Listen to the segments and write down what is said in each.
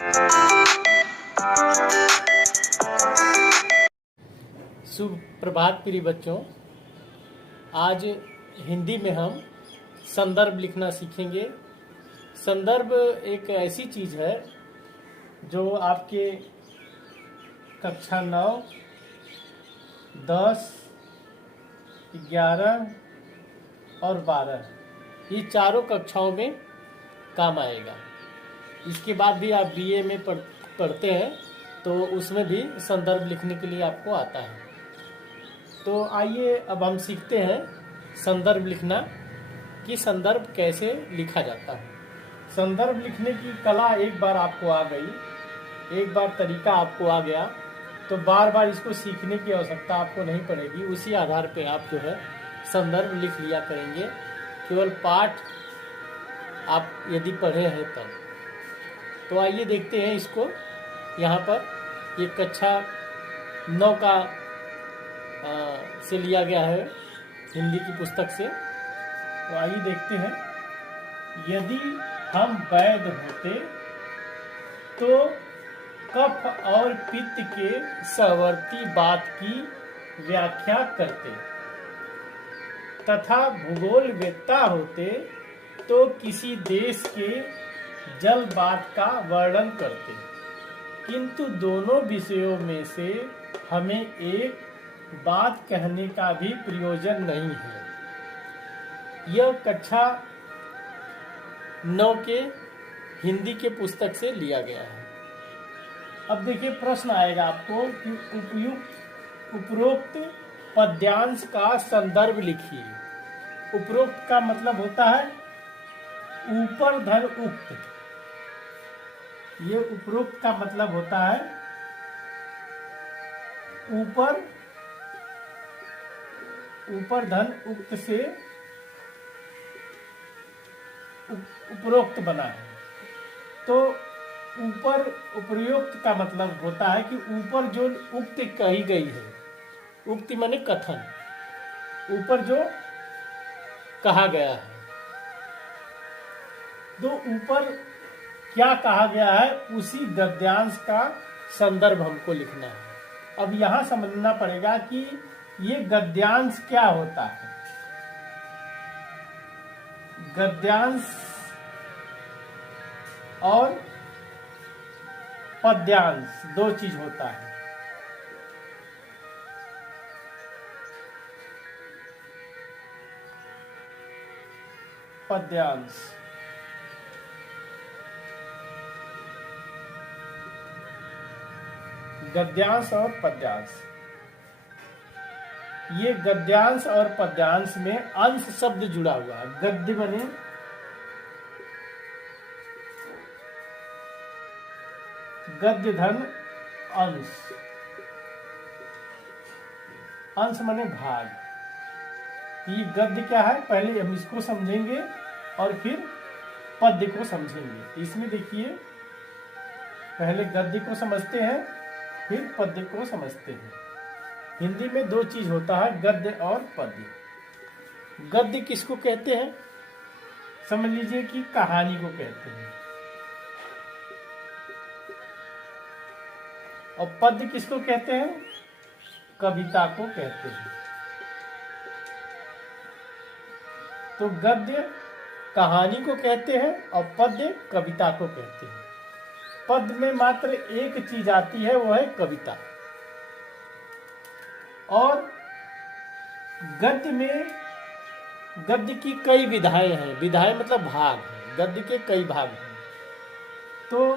शुभ प्रभात प्रिय बच्चों। आज हिंदी में हम संदर्भ लिखना सीखेंगे। संदर्भ एक ऐसी चीज़ है जो आपके कक्षा 9, 10, 11 और 12 ये चारों कक्षाओं में काम आएगा। इसके बाद भी आप बीए में पढ़ते हैं तो उसमें भी संदर्भ लिखने के लिए आपको आता है। तो आइए अब हम सीखते हैं संदर्भ लिखना कि संदर्भ कैसे लिखा जाता है। संदर्भ लिखने की कला एक बार आपको आ गई, एक बार तरीका आपको आ गया तो बार बार इसको सीखने की आवश्यकता आपको नहीं पड़ेगी। उसी आधार पे आप जो है संदर्भ लिख लिया करेंगे। केवल पाठ आप यदि पढ़े हैं तब। तो आइए देखते हैं इसको। यहाँ पर ये कक्षा 9 का से लिया गया है हिंदी की पुस्तक से। तो आइए देखते हैं। यदि हम वैद होते तो कफ और पित्त के सहवर्ती बात की व्याख्या करते, तथा भूगोलवेत्ता होते तो किसी देश के जल बात का वर्णन करते। किंतु दोनों विषयों में से हमें एक बात कहने का भी प्रयोजन नहीं है। यह कक्षा 9 के हिंदी के पुस्तक से लिया गया है। अब देखिए प्रश्न आएगा आपको कि उपरोक्त पद्यांश का संदर्भ लिखिए। उपरोक्त का मतलब होता है ऊपर धन उक्त। ये उपरोक्त का मतलब होता है ऊपर धन उक्त से उपरोक्त बना है। तो ऊपर उपयुक्त का मतलब होता है कि ऊपर जो उक्त कही गई है, उक्ति माने कथन, ऊपर जो कहा गया है। तो ऊपर क्या कहा गया है उसी गद्यांश का संदर्भ हमको लिखना है। अब यहां समझना पड़ेगा कि ये गद्यांश क्या होता है। गद्यांश और पद्यांश दो चीज होता है। पद्यांश गद्यांश और पद्यांश। ये गद्यांश और पद्यांश में अंश शब्द जुड़ा हुआ है। गद्य बने गद्य धन अंश, अंश माने भाग। ये गद्य क्या है पहले हम इसको समझेंगे और फिर पद्य को समझेंगे। इसमें देखिए पहले गद्य को समझते हैं फिर पद्य को समझते हैं। हिंदी में दो चीज होता है, गद्य और पद्य। गद्य किसको कहते हैं? समझ लीजिए कि कहानी को कहते हैं। और पद्य किसको कहते हैं? कविता को कहते हैं। तो गद्य कहानी को कहते हैं और पद्य कविता को कहते हैं। पद्य में मात्र एक चीज आती है, वो है कविता। और गद्य में गद्य की कई विधाएं हैं। विधाएं मतलब भाग हैं। गद्य के कई भाग हैं। तो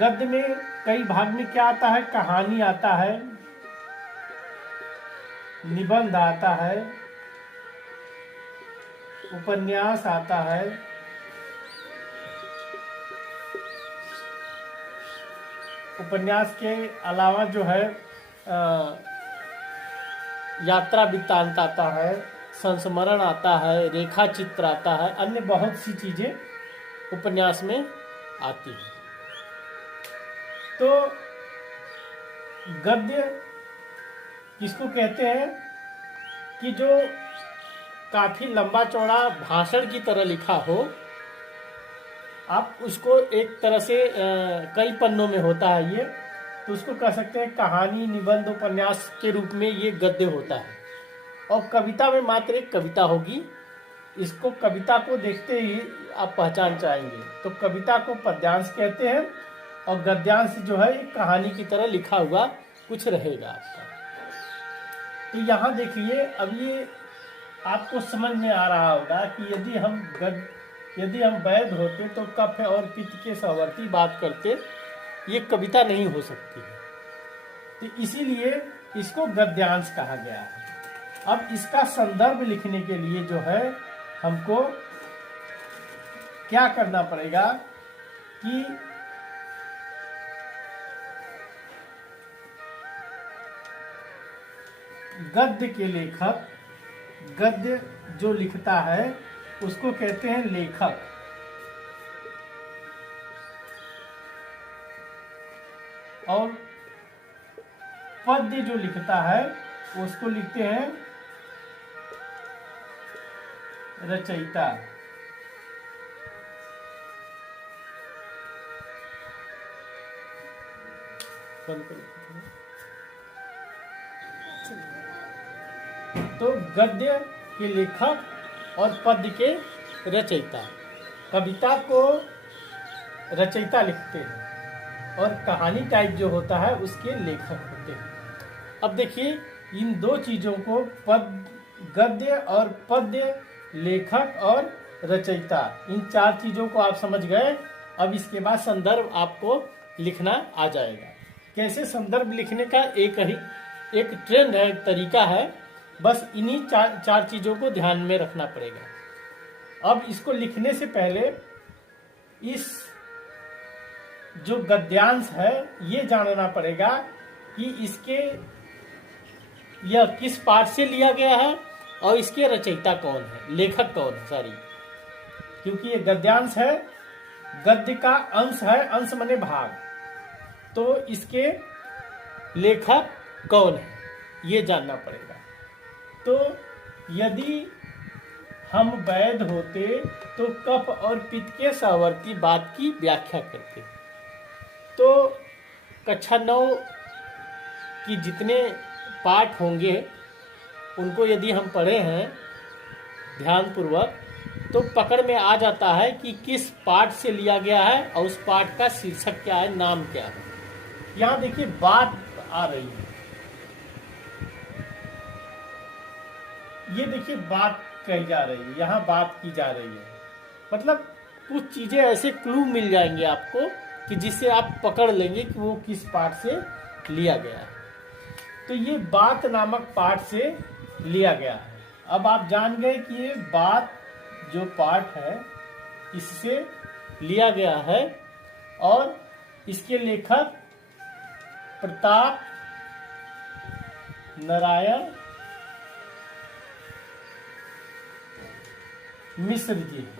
गद्य में कई भाग में क्या आता है? कहानी आता है, निबंध आता है, उपन्यास आता है, उपन्यास के अलावा जो है यात्रा वृत्तांत आता है, संस्मरण आता है, रेखा चित्र आता है, अन्य बहुत सी चीजें उपन्यास में आती है। तो गद्य किसको कहते हैं कि जो काफी लंबा चौड़ा भाषण की तरह लिखा हो आप उसको एक तरह से कई पन्नों में होता है ये, तो उसको कह सकते हैं कहानी, निबंध, उपन्यास के रूप में ये गद्य होता है। और कविता में मात्र एक कविता होगी। इसको, कविता को देखते ही आप पहचान जाएंगे। तो कविता को पद्यांश कहते हैं और गद्यांश जो है कहानी की तरह लिखा हुआ कुछ रहेगा आपका। तो यहाँ देखिए, अब ये आपको समझ में आ रहा होगा कि यदि हम वैध होते तो कफ और पित्त के सहवर्ती बात करते, ये कविता नहीं हो सकती है। तो इसीलिए इसको गद्यांश कहा गया है। अब इसका संदर्भ लिखने के लिए जो है हमको क्या करना पड़ेगा कि गद्य के लेखक, गद्य जो लिखता है उसको कहते हैं लेखक, और पद्य जो लिखता है उसको लिखते हैं रचयिता। तो गद्य के लेखक और पद्य के रचयिता। कविता को रचयिता लिखते हैं और कहानी टाइप जो होता है उसके लेखक होते हैं। अब देखिए, इन दो चीजों को, गद्य और पद्य, लेखक और रचयिता, इन चार चीजों को आप समझ गए। अब इसके बाद संदर्भ आपको लिखना आ जाएगा। कैसे संदर्भ लिखने का एक ट्रेंड है, एक तरीका है, बस इन्हीं चार चीजों को ध्यान में रखना पड़ेगा। अब इसको लिखने से पहले इस जो गद्यांश है ये जानना पड़ेगा कि इसके यह किस पाठ से लिया गया है और इसके रचयिता कौन है, लेखक कौन है, सॉरी, क्योंकि ये गद्यांश है, गद्य का अंश है, अंश माने भाग, तो इसके लेखक कौन है ये जानना पड़ेगा। तो यदि हम वैध होते तो कफ और पित्त के सहवर्ती बात की व्याख्या करते। तो कक्षा 9 की जितने पाठ होंगे उनको यदि हम पढ़े हैं ध्यानपूर्वक तो पकड़ में आ जाता है कि किस पाठ से लिया गया है और उस पाठ का शीर्षक क्या है, नाम क्या है। यहाँ देखिए बात आ रही है, ये देखिए बात कही जा रही है, यहाँ बात की जा रही है। मतलब कुछ चीजें ऐसे क्लू मिल जाएंगे आपको कि जिससे आप पकड़ लेंगे कि वो किस पाठ से लिया गया है। तो ये बात नामक पाठ से लिया गया है। अब आप जान गए कि ये बात जो पाठ है इससे लिया गया है और इसके लेखक प्रताप नारायण मिश्र जी हैं।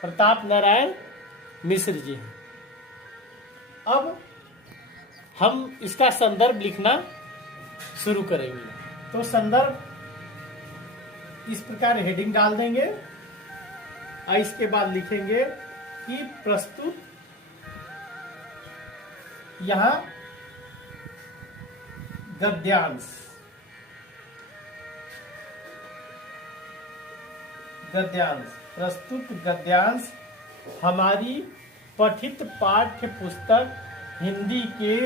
प्रताप नारायण मिश्र जी हैं। अब हम इसका संदर्भ लिखना शुरू करेंगे। तो संदर्भ इस प्रकार हेडिंग डाल देंगे और इसके बाद लिखेंगे कि प्रस्तुत, यहां गद्यांश, प्रस्तुत गद्यांश हमारी पठित पाठ्य पुस्तक हिंदी के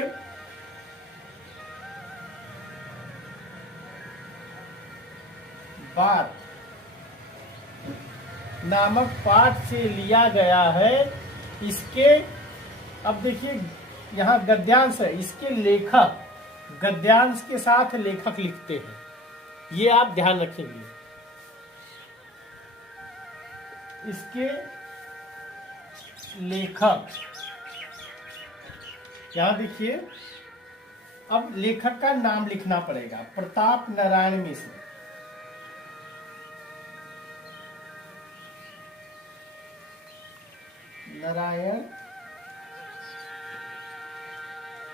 बात नामक पाठ से लिया गया है। इसके, अब देखिए यहाँ गद्यांश है, इसके लेखक, गद्यांश के साथ लेखक लिखते हैं, ये आप ध्यान रखेंगे। इसके लेखक, यहाँ देखिए, अब लेखक का नाम लिखना पड़ेगा, प्रताप नारायण मिश्र। नारायण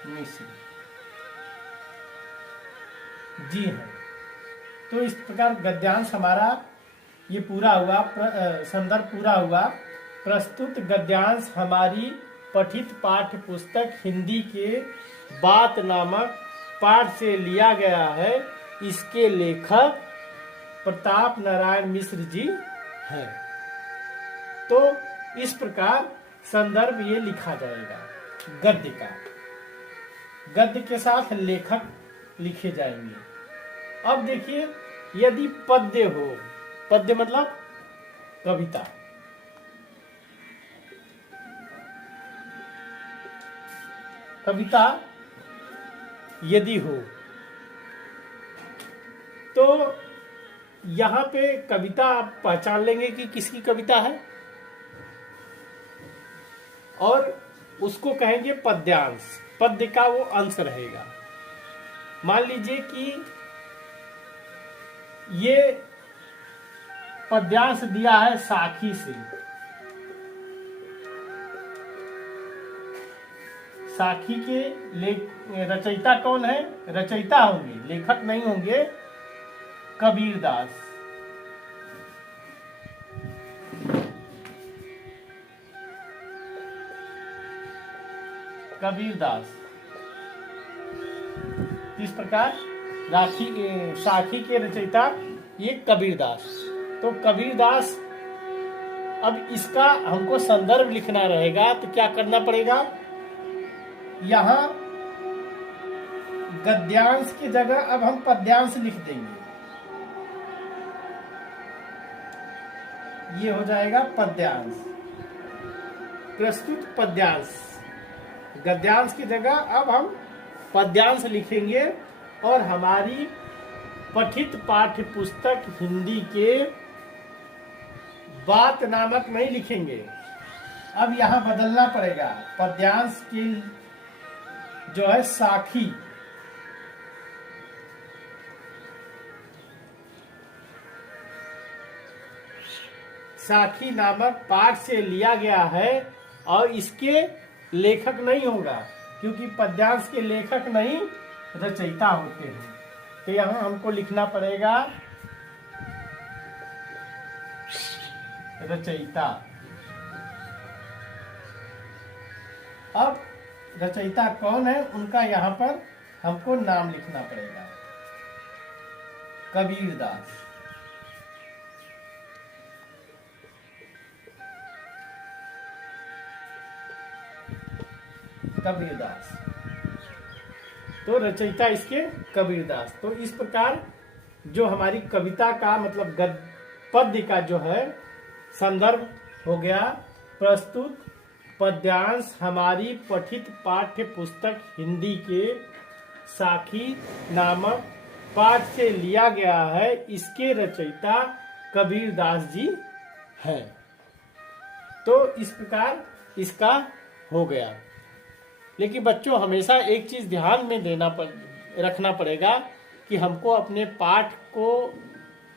मिश्र जी हैं। तो इस प्रकार गद्यांश हमारा ये पूरा हुआ, संदर्भ पूरा हुआ। प्रस्तुत गद्यांश हमारी पठित पाठ्य पुस्तक हिंदी के बात नामक पाठ से लिया गया है। इसके लेखक प्रताप नारायण मिश्र जी हैं। तो इस प्रकार संदर्भ ये लिखा जाएगा गद्य का। गद्य के साथ लेखक लिखे जाएंगे। अब देखिए, यदि पद्य हो, पद्य मतलब कविता, कविता यदि हो तो यहां पे कविता आप पहचान लेंगे कि किसकी कविता है और उसको कहेंगे पद्यांश। पद्य का वो अंश रहेगा। मान लीजिए कि ये पद्यांश दिया है साखी से। साखी के रचयिता कौन है? रचयिता होंगे, लेखक नहीं होंगे, कबीरदास। कबीरदास। इस प्रकार साखी के रचयिता ये कबीरदास। तो कबीरदास, अब इसका हमको संदर्भ लिखना रहेगा तो क्या करना पड़ेगा? यहां गद्यांश की जगह अब हम पद्यांश लिख देंगे। ये हो जाएगा पद्यांश। प्रस्तुत पद्यांश। गद्यांश की जगह अब हम पद्यांश लिखेंगे और हमारी पठित पाठ्य पुस्तक हिंदी के बात नामक नहीं लिखेंगे। अब यहां बदलना पड़ेगा। पद्यांश की जो है साखी, साखी नामक पाठ से लिया गया है और इसके लेखक नहीं होगा, क्योंकि पद्यांश के लेखक नहीं रचयिता होते हैं। तो यहां हमको लिखना पड़ेगा रचयिता। अब रचयिता कौन है उनका यहां पर हमको नाम लिखना पड़ेगा। कबीरदास। कबीरदास। तो रचयिता इसके कबीरदास। तो इस प्रकार जो हमारी कविता का मतलब पद्य का जो है संदर्भ हो गया, प्रस्तुत पद्यांश हमारी पठित पाठ्य पुस्तक हिंदी के साखी नामक पाठ से लिया गया है। इसके रचयिता कबीरदास जी हैं। तो इस प्रकार इसका हो गया। लेकिन बच्चों, हमेशा एक चीज ध्यान में रखना पड़ेगा कि हमको अपने पाठ को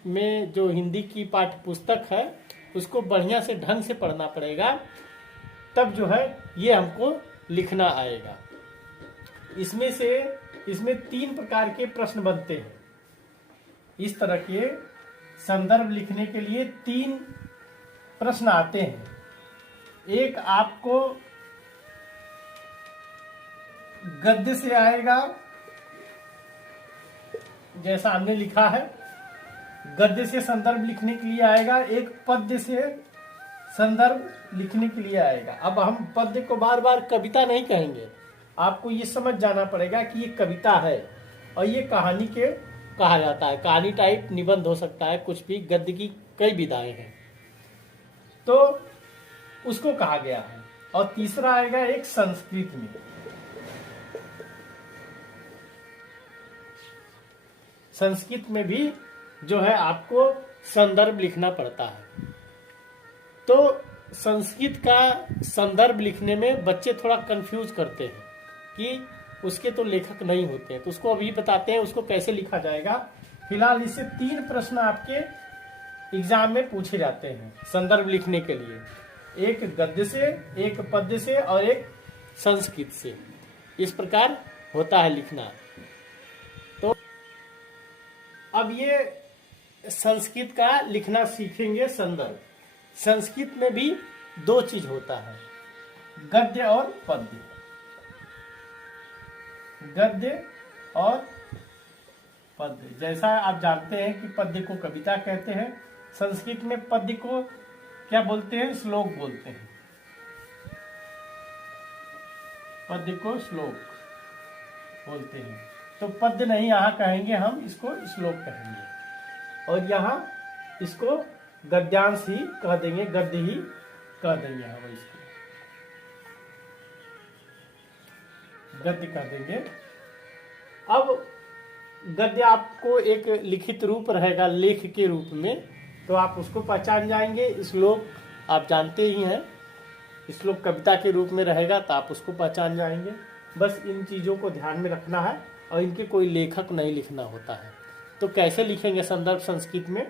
में जो हिंदी की पाठ्य पुस्तक है उसको बढ़िया से ढंग से पढ़ना पड़ेगा, तब जो है ये हमको लिखना आएगा। इसमें 3 प्रकार के प्रश्न बनते हैं। इस तरह के संदर्भ लिखने के लिए 3 प्रश्न आते हैं। एक आपको गद्य से आएगा, जैसा हमने लिखा है, गद्य से संदर्भ लिखने के लिए आएगा। एक पद्य से संदर्भ लिखने के लिए आएगा। अब हम पद्य को बार बार कविता नहीं कहेंगे। आपको ये समझ जाना पड़ेगा कि ये कविता है और ये कहानी के कहा जाता है। कहानी टाइप निबंध हो सकता है, कुछ भी। गद्य की कई विधाएं हैं, तो उसको कहा गया है। और तीसरा आएगा एक संस्कृत में। संस्कृत में भी जो है आपको संदर्भ लिखना पड़ता है। तो संस्कृत का संदर्भ लिखने में बच्चे थोड़ा कंफ्यूज करते हैं कि उसके तो लेखक नहीं होते हैं। तो उसको अभी बताते हैं उसको कैसे लिखा जाएगा। फिलहाल इससे 3 प्रश्न आपके एग्जाम में पूछे जाते हैं संदर्भ लिखने के लिए। एक गद्य से, एक पद्य से और एक संस्कृत से। इस प्रकार होता है लिखना। तो अब ये संस्कृत का लिखना सीखेंगे संदर्भ। संस्कृत में भी दो चीज होता है, गद्य और पद्य। गद्य और पद्य, जैसा आप जानते हैं कि पद्य को कविता कहते हैं, संस्कृत में पद्य को क्या बोलते हैं, श्लोक बोलते हैं। पद्य को श्लोक बोलते हैं, तो पद्य नहीं यहाँ कहेंगे, हम इसको श्लोक कहेंगे। और यहाँ इसको गद्यांश ही कह देंगे, गद्य ही कह देंगे, हम इसको गद्य कह देंगे। अब गद्य आपको एक लिखित रूप रहेगा लेख के रूप में, तो आप उसको पहचान जाएंगे। श्लोक आप जानते ही हैं, श्लोक कविता के रूप में रहेगा तो आप उसको पहचान जाएंगे। बस इन चीज़ों को ध्यान में रखना है और इनके कोई लेखक नहीं लिखना होता है। तो कैसे लिखेंगे संदर्भ संस्कृत में?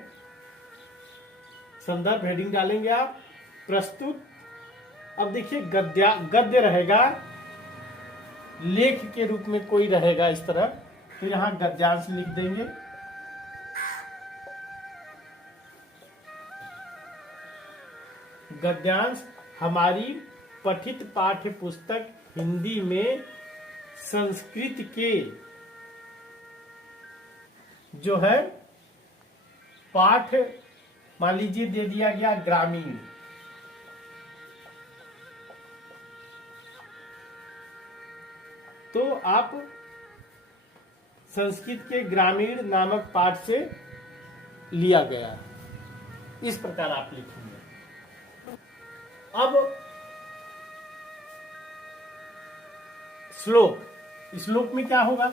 संदर्भ हेडिंग डालेंगे आप, प्रस्तुत। अब देखिए गद्य रहेगा, लेख के रूप में कोई रहेगा इस तरह, तो यहां गद्यांश लिख देंगे। गद्यांश हमारी पठित पाठ्य पुस्तक हिंदी में संस्कृत के जो है पाठ, मान लीजिए दे दिया गया ग्रामीण, तो आप संस्कृत के ग्रामीण नामक पाठ से लिया गया, इस प्रकार आप लिखेंगे। अब श्लोक, श्लोक में क्या होगा?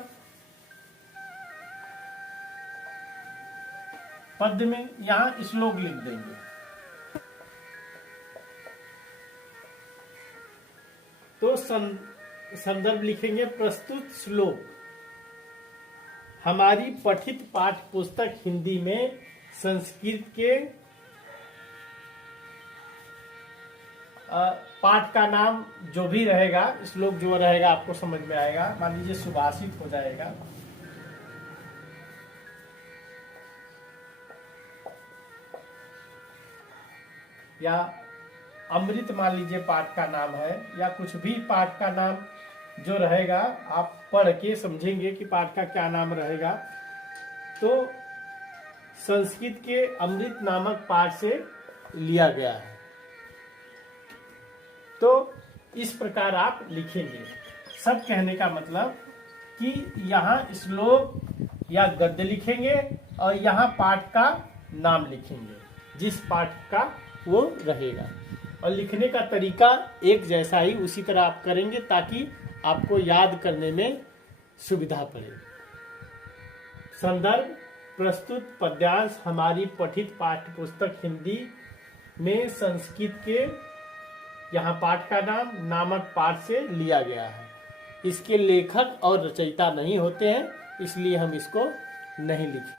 पद्य में यहां श्लोक लिख देंगे। तो संदर्भ लिखेंगे, प्रस्तुत श्लोक हमारी पठित पाठ्य पुस्तक हिंदी में संस्कृत के पाठ का नाम जो भी रहेगा, श्लोक जो रहेगा आपको समझ में आएगा। मान लीजिए सुभाषित हो जाएगा, या अमृत मान लीजिए पाठ का नाम है, या कुछ भी पाठ का नाम जो रहेगा आप पढ़ के समझेंगे कि पाठ का क्या नाम रहेगा। तो संस्कृत के अमृत नामक पाठ से लिया गया है। तो इस प्रकार आप लिखेंगे। सब कहने का मतलब कि यहाँ श्लोक या गद्य लिखेंगे और यहाँ पाठ का नाम लिखेंगे, जिस पाठ का वो रहेगा। और लिखने का तरीका एक जैसा ही उसी तरह आप करेंगे ताकि आपको याद करने में सुविधा पड़े। संदर्भ, प्रस्तुत पद्यांश हमारी पठित पाठ्य पुस्तक हिंदी में संस्कृत के यहाँ पाठ का नाम नामक पाठ से लिया गया है। इसके लेखक और रचयिता नहीं होते हैं, इसलिए हम इसको नहीं लिखें।